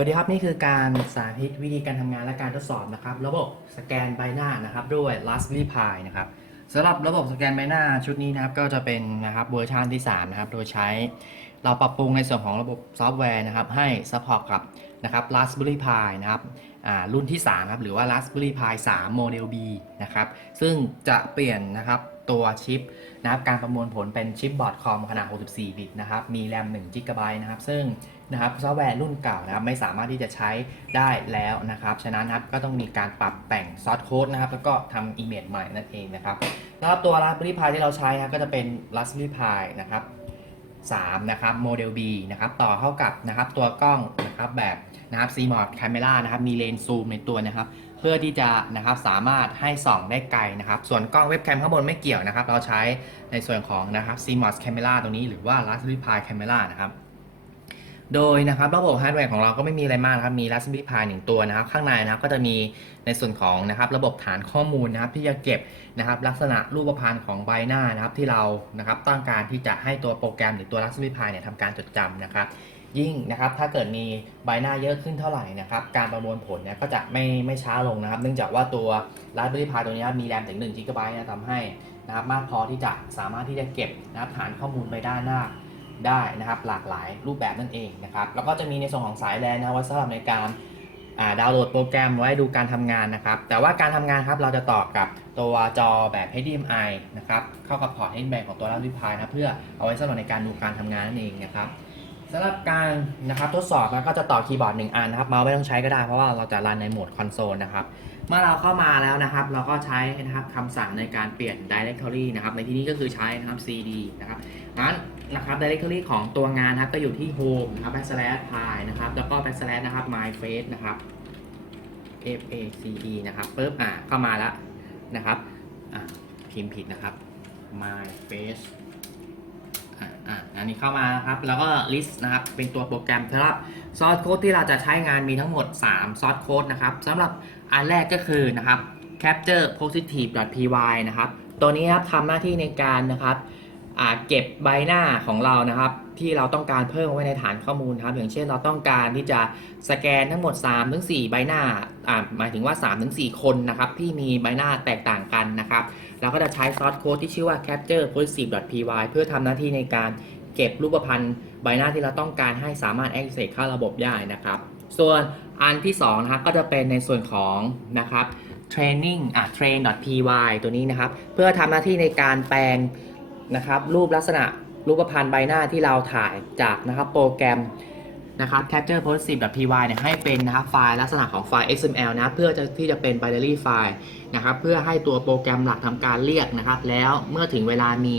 วัสดีครับนี่คือการสาธิตวิธีการทำงานและการทดสอบนะครับ ระบบสแกนใบหน้านะครับ ด้วย Raspberry Pi นะครับสำหรับระบบสแกนใบหน้าชุดนี้นะครับ ก็จะเป็นนะครับเวอร์ชันที่ 3 นะครับ โดยใช้เราปรับปรุงในส่วนของระบบซอฟต์แวร์นะครับ ให้ support กับนะครับ Raspberry Pi นะครับรุ่นที่3ครับหรือว่า Raspberry Pi 3โมเดล B นะครับ ซึ่งจะเปลี่ยนนะครับตัวชิปนะครับการประมวลผลเป็นชิปบอร์ดคอมขนาด 64 บิตนะครับ มีแรม1 g b นะครับ ซึ่ง นะครับซอฟต์แวร์รุ่นเก่านะครับไม่สามารถที่จะใช้ได้แล้วนะครับ ฉะนั้นนะครับก็ต้องมีการปรับแต่งซอสโค้ดนะครับแล้วก็ทำ image ใหม่นั่นเองนะครับแล้วตัว Raspberry Pi ที่เราใช้ครับก็จะเป็น Raspberry Pi นะครับ3นะครับโมเดล B นะครับต่อเข้ากับนะครับตัวกล้องนะครับแบบนะครับ CMOS Camera นะครับมีเลนส์ซูมในตัวนะครับเพื่อที่จะนะครับสามารถให้ส่องได้ไกลนะครับ ส่วนกล้องเว็บแคมข้างบนไม่เกี่ยวนะครับ เราใช้ในส่วนของนะครับ CMOS Camera ตรงนี้หรือว่า Raspberry Pi Camera นะครับ โดยนะครับระบบฮาร์ดแวร์ของเราก็ไม่มีอะไรมากครับมี Raspberry Pi หนึ่งตัวนะครับ ข้างในนะครับก็จะมีในส่วนของนะครับระบบฐานข้อมูลนะครับที่จะเก็บนะครับลักษณะรูปพรรณของใบหน้านะครับที่เรานะครับต้องการที่จะให้ตัวโปรแกรมหรือตัว Raspberry Pi เนี่ยทำการจดจำนะครับ ยิ่งนะครับถ้าเกิดมีใบหน้าเยอะขึ้นเท่าไหร่นะครับการประมวลผลเนี่ยก็จะไม่ไม่ช้าลงนะครับ เนื่องจากว่าตัว Raspberry Pi ตัวนี้มีแรมถึง1 g b นะทำให้นะครับมากพอที่จะสามารถที่จะเก็บนะครับฐานข้อมูลใบด้านหน้า ได้นะครับหลากหลายรูปแบบนั่นเองนะครับแล้วก็จะมีในส่วนของสายแลนนะไว้สำหรับในการาดาวน์โหลดโปรแกรมไว้ดูการทำงานนะครับ แต่ว่าการทำงานครับเราจะต่อกับตัวจอแบบ HDMI นะครับเข้ากับพอร์ต HDMI ของตัว Raspberry Pi นะเพื่อเอาไว้สำหรับในการดูการทำงานนั่นเองนะครับสำหรับการนะครับทดสอบนะก็จะต่อคีย์บอร์ด1อันนะครับเมาส์ไม่ต้องใช้ก็ได้เพราะว่าเราจะรันในโหมดคอนโซลนะครับเมื่อเราเข้ามาแล้วนะครับ เราก็ใช้นะครับคำสั่งในการเปลี่ยน directory นะครับในที่นี้ก็คือใช้นะครับ cd นะครับงั้น นะครับ directory ของตัวงานนะครับก็อยู่ที่ home นะครับ backslash pi นะครับ แล้วก็ backslash นะครับ my face นะครับ f a c e นะครับปุ๊บอ่าเข้ามาแล้วนะครับอ่าพิมพ์ผิดนะครับ my face อ่าอ่าอันนี้เข้ามานะครับ แล้วก็ list นะครับ เป็นตัวโปรแกรมสำหรับซอสโค้ดที่เราจะใช้งานมีทั้งหมด3ซอสโค้ดนะครับสำหรับอันแรกก็คือนะครับ capture positive py นะครับ ตัวนี้ครับทำหน้าที่ในการนะครับ เก็บใบหน้าของเรานะครับ ที่เราต้องการเพิ่มไว้ในฐานข้อมูลครับ อย่างเช่นเราต้องการที่จะสแกนทั้งหมด 3-4 ใบหน้าอ่าหมายถึงว่า 3-4 คนนะครับที่มีใบหน้าแตกต่างกันนะครับเราก็จะใช้ซอสโค้ดที่ชื่อว่า capture positive py เพื่อทำหน้าที่ในการเก็บรูปพรรณใบหน้าที่เราต้องการให้สามารถ access เข้าระบบได้นะครับ ส่วนอันที่2นะครับก็จะเป็นในส่วนของนะครับ training อะ train.py ตัวนี้นะครับ เพื่อทำหน้าที่ในการแปลง นะครับรูปลักษณะรูปพรรณใบหน้าที่เราถ่ายจากนะครับโปรแกรมนะครับ capture positive.py เนี่ยให้เป็นนะครับไฟล์ลักษณะของไฟล์ XML นะเพื่อจะที่จะเป็น binary file นะครับเพื่อให้ตัวโปรแกรมหลักทำการเรียกนะครับ แล้วเมื่อถึงเวลามี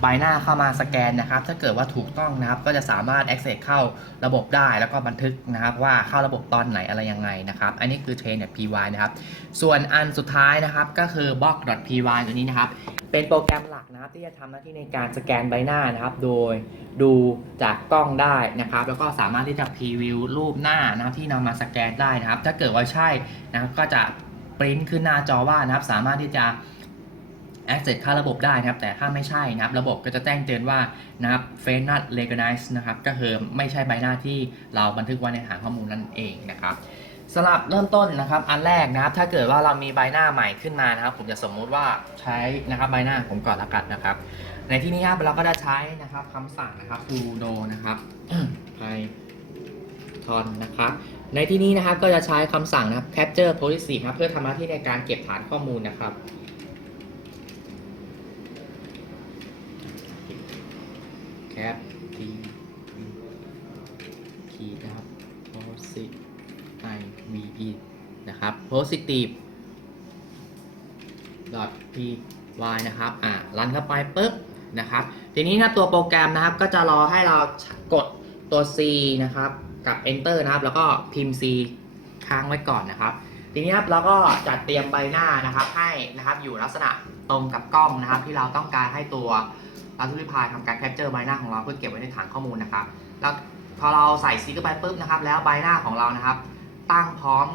ใบหน้าเข้ามาสแกนนะครับ ถ้าเกิดว่าถูกต้องนะครับ ก็จะสามารถ access เข้าระบบได้แล้วก็บันทึกนะครับ ว่าเข้าระบบตอนไหนอะไรยังไงนะครับ อันนี้คือ train.py นะครับ ส่วนอันสุดท้ายนะครับก็คือ box.py ตัวนี้นะครับ เป็นโปรแกรมหลักนะครับที่จะทำหน้าที่ในการสแกนใบหน้านะครับ โดยดูจากกล้องได้นะครับ แล้วก็สามารถที่จะพรีวิวรูปหน้านะครับที่นำมาสแกนได้นะครับ ถ้าเกิดว่าใช่นะครับก็จะปริ้นขึ้นหน้าจอว่านะครับ สามารถที่จะ access เข้าระบบได้นะครับ แต่ถ้าไม่ใช่นะครับ ระบบก็จะแจ้งเตือนว่านะครับ face not recognized นะครับ ก็คือไม่ใช่ใบหน้าที่เราบันทึกไว้ในฐานข้อมูลนั่นเองนะครับสำหรับเริ่มต้นนะครับ อันแรกนะครับ ถ้าเกิดว่าเรามีใบหน้าใหม่ขึ้นมานะครับ ผมจะสมมุติว่าใช้นะครับใบหน้าผมก่อนละกันนะครับ ในที่นี้ครับเราก็จะใช้นะครับคำสั่งนะครับ sudo นะครับ python นะครับในที่นี้นะครับก็จะใช้คำสั่งนะครับ capture policy ครับเพื่อทำหน้าที่ในการเก็บฐานข้อมูลนะครับ cap t key นะครับ positive i v e นะครับ positive dot p y นะครับ อ่ารันเข้าไปปุ๊บนะครับ ทีนี้นะตัวโปรแกรมนะครับ ก็จะรอให้เรากดตัว C นะครับ กับ enter นะครับ แล้วก็พิมพ์ C ค้างไว้ก่อนนะครับ ทีนี้ครับเราก็จัดเตรียมใบหน้านะครับ ให้นะครับอยู่ลักษณะตรงกับกล้องนะครับ ที่เราต้องการให้ตัวรัสเบอรี่พายทำการแคปเจอร์ใบหน้าของเราเพื่อเก็บไว้ในฐานข้อมูลนะครับ แล้วพอเราใส่ซีเข้าไปปุ๊บนะครับ แล้วใบหน้าของเรานะครับ ตั้งพร้อม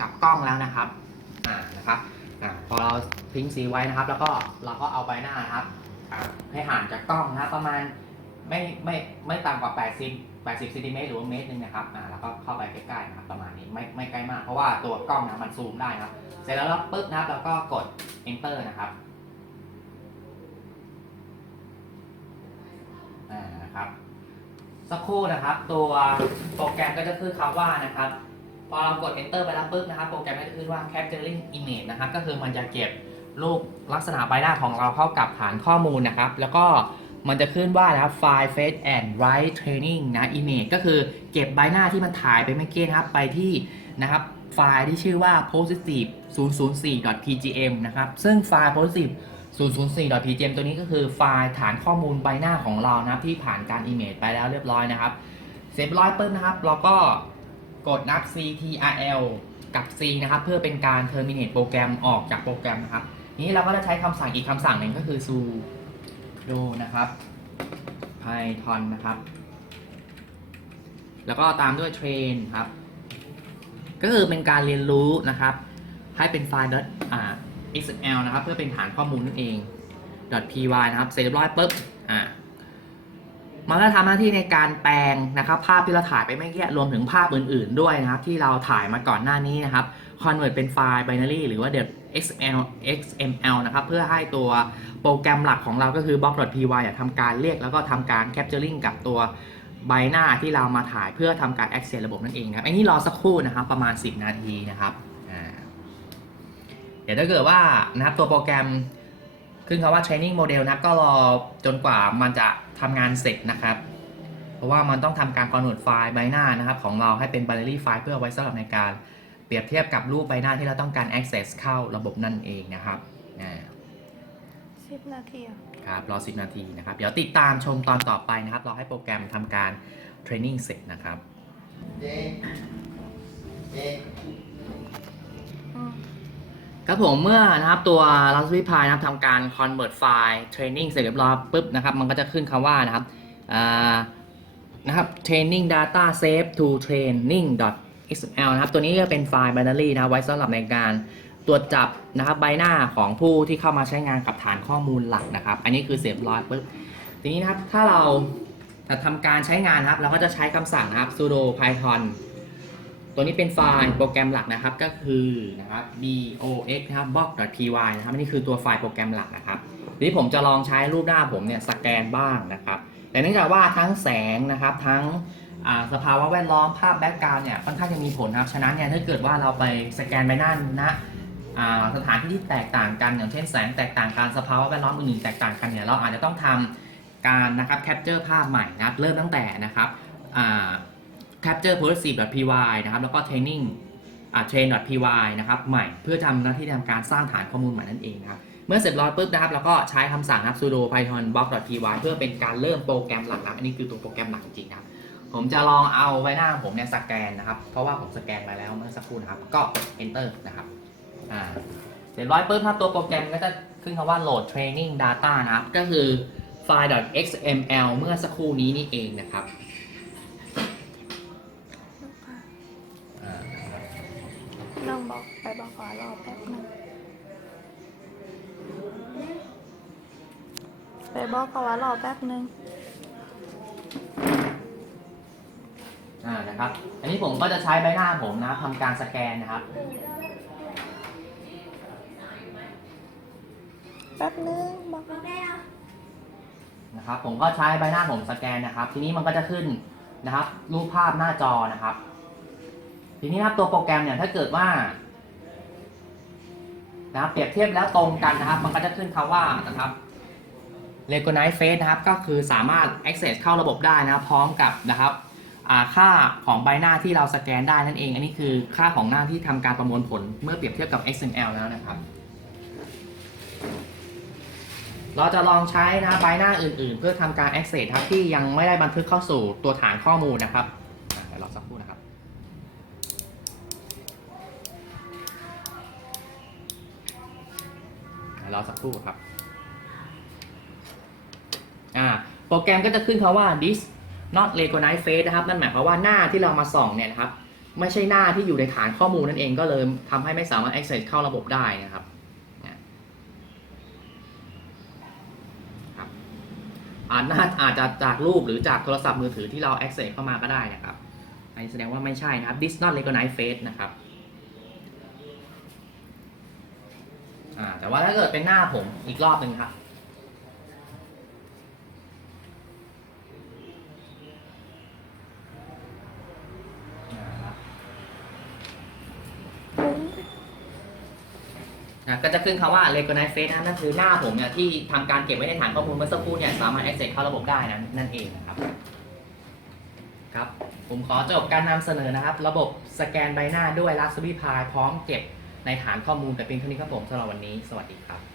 กับกล้องแล้วนะครับอ่านะครับอ่าพอเราทิ้งสีไว้นะครับ แล้วก็เราก็เอาใบหน้านะครับอ่าให้ห่างจากกล้องนะครับประมาณไม่ไม่ไม่ต่ำกว่า 80 80เซนติเมตรหรือว่าเมตรหนึ่งนะครับอ่าแล้วก็เข้าไปใกล้ๆนะครับประมาณนี้ไม่ไม่ใกล้มาก เพราะว่าตัวกล้องนะมันซูมได้นะครับ เสร็จแล้วเราปุ๊บนะครับแล้วก็กด enter นะครับอ่านะครับสักครู่นะครับ ตัวโปรแกรมก็จะขึ้นคำว่านะครับ พอเรากด enter ไปแล้วปุ๊บนะครับโปรแกรมก็จะขึ้นว่า capturing image นะครับก็คือมันจะเก็บรูปลักษณะใบหน้าของเราเข้ากับฐานข้อมูลนะครับ แล้วก็มันจะขึ้นว่านะครับ file face and write training นะ image ก็คือเก็บใบหน้าที่มันถ่ายไปเมื่อกี้นะครับ ไปที่นะครับไฟล์ที่ชื่อว่า positive 004.pgm นะครับ ซึ่งไฟล์ positive 004.pgm ตัวนี้ก็คือไฟล์ฐานข้อมูลใบหน้าของเรานะครับที่ผ่านการ image ไปแล้วเรียบร้อยนะครับ เสร็จเรียบร้อยปุ๊บนะครับ เราก็ กดนับ ctrl กับ c นะครับ เพื่อเป็นการ terminate โปรแกรมออกจากโปรแกรมนะครับ นี้เราก็จะใช้คำสั่งอีกคำสั่งหนึ่งก็คือ sudo นะครับ python นะครับ แล้วก็ตามด้วย train ครับ ก็คือเป็นการเรียนรู้นะครับ ให้เป็นไฟล์ .xml นะครับ เพื่อเป็นฐานข้อมูลนั่นเอง .py นะครับ เสร็จเรียบร้อยปุ๊บ อ่า มันก็ทำหน้าที่ในการแปลงนะครับ ภาพที่เราถ่ายไปไม่อกี้รวมถึงภาพอื่นๆด้วยนะครับ ที่เราถ่ายมาก่อนหน้านี้นะครับ convert เป็นไฟล์ binary หรือว่าเด .xml xml นะครับเพื่อให้ตัวโปรแกรมหลักของเราก็คือ block.py ทำการเรียกแล้วก็ทำการ capturing กับตัวใบหน้าที่เรามาถ่ายเพื่อทำการ access ระบบนั่นเองนะครับอันนี้รอสักครู่นะครับประมาณ 10 นาทีนะครับอ่าเดี๋ยวถ้าเกิดว่านะครับตัวโปรแกรม ขึ้นคำว่า training model นะครับก็รอจนกว่ามันจะทำงานเสร็จนะครับ เพราะว่ามันต้องทำการ convert ไฟล์ใบหน้านะครับ ของเราให้เป็น binary ไฟล์เพื่อเอาไว้สำหรับในการเปรียบเทียบกับรูปใบหน้าที่เราต้องการ access เข้าระบบนั่นเองนะครับอ่าสิบนาทีเหรอครับรอ 10 นาทีนะครับ เดี๋ยวติดตามชมตอนต่อไปนะครับรอให้โปรแกรมทำการเทรนนิ่งเสร็จนะครับอืม ครับผมเมื่อนะครับตัว Raspberry Pi นะครับทำการ convert ไฟล์ training เสร็จเรียบร้อยปุ๊บนะครับมันก็จะขึ้นคำว่านะครับนะครับ training data save to training xml นะครับตัวนี้ก็เป็นไฟล์ binary นะไว้สำหรับในการตรวจจับนะครับใบหน้าของผู้ที่เข้ามาใช้งานกับฐานข้อมูลหลักนะครับ อันนี้คือเสร็จเรียบร้อยปุ๊บทีนี้นะครับถ้าเราจะทำการใช้งานนะครับ เราก็จะใช้คำสั่งนะครับ sudo python ตัวนี้เป็นไฟล์โปรแกรมหลักนะครับก็คือนะครับ box นะครับ box.py นะครับอันนี้คือตัวไฟล์โปรแกรมหลักนะครับทีนี้ผมจะลองใช้รูปหน้าผมเนี่ยสแกนบ้างนะครับ แต่เนื่องจากว่าทั้งแสงนะครับทั้งสภาวะแวดล้อมภาพแบ็กกราวด์เนี่ยค่อนข้างจะมีผลครับฉะนั้นเนี่ยถ้าเกิดว่าเราไปสแกนใบหน้าณอ่าสถานที่ที่แตกต่างกันอย่างเช่นแสงแตกต่างกันสภาวะแวดล้อมอื่นๆแตกต่างกันเนี่ยเราอาจจะต้องทำการนะครับแคปเจอร์ภาพใหม่นะครับเริ่มตั้งแต่นะครับ capture positive.py นะครับ แล้วก็ training อ่า train.py นะครับ ใหม่เพื่อทำหน้าที่ทำการสร้างฐานข้อมูลใหม่นั่นเองนะครับ เมื่อเสร็จร้อยปุ๊บนะครับ แล้วก็ใช้คำสั่งนะครับ sudo python box.py เพื่อเป็นการเริ่มโปรแกรมหลักนะอันนี้คือตัวโปรแกรมหลักจริงครับ ผมจะลองเอาใบหน้าผมเนี่ยสแกนนะครับ เพราะว่าผมสแกนไปแล้วเมื่อสักครู่นะครับ ก็ enter นะครับ อ่า เสร็จร้อยปุ๊บครับตัวโปรแกรมก็จะขึ้นคำว่า load training data นะครับ ก็คือไฟล์ .xml เมื่อสักครู่นี้นี่เองนะครับ บอกไปบอกขอรอแป๊บนึงไปบอกขอว่ารอแป๊บนึง อ่านะครับ อันนี้ผมก็จะใช้ใบหน้าผมนะครับทำการสแกนนะครับ แป๊บนึงบอกนะครับ ผมก็ใช้ใบหน้าผมสแกนนะครับ ทีนี้มันก็จะขึ้นนะครับ รูปภาพหน้าจอนะครับ ทีนี้นะครับตัวโปรแกรมเนี่ยถ้าเกิดว่า นะครับเปรียบเทียบแล้วตรงกันนะครับ มันก็จะขึ้นคำว่านะครับ recognize face นะครับ ก็คือสามารถ access เข้าระบบได้นะพร้อมกับนะครับค่าของใบหน้าที่เราสแกนได้นั่นเอง อันนี้คือค่าของหน้าที่ทำการประมวลผลเมื่อเปรียบเทียบกับ XML แล้วนะครับ เราจะลองใช้นะใบหน้าอื่นๆ เพื่อทำการ access ครับที่ยังไม่ได้บันทึกเข้าสู่ตัวฐานข้อมูลนะครับเดี๋ยวรอสักครู่นะครับ รอสักครู่ครับอ่าโปรแกรมก็จะขึ้นคาว่า this not recognize face นะครับ นั่นหมายความว่าหน้าที่เรามาส่องเนี่ยนะครับ ไม่ใช่หน้าที่อยู่ในฐานข้อมูลนั่นเองก็เลยทำให้ไม่สามารถ access เข้าระบบได้นะครับครับอาจน่าอาจจะจากรูปหรือจากโทรศัพท์มือถือที่เรา access เข้ามาก็ได้นะครับ อันนี้แสดงว่าไม่ใช่นะครับ this not recognize face นะครับ อ่า แต่ว่าถ้าเกิดเป็นหน้าผมอีกรอบหนึ่งครับนะครับปุ้งนะก็จะขึ้นคำว่า recognize face นะนั่นคือหน้าผมเนี่ยที่ทำการเก็บไว้ในฐานข้อมูลเมื่อสักครู่เนี่ยสามารถ access เข้าระบบได้นะนั่นเองนะครับครับ ผมขอจบการนำเสนอนะครับ ระบบสแกนใบหน้าด้วย Raspberry Pi พร้อมเก็บ ในฐานข้อมูลแต่เพียงเท่านี้ครับผมสำหรับวันนี้ สวัสดีครับ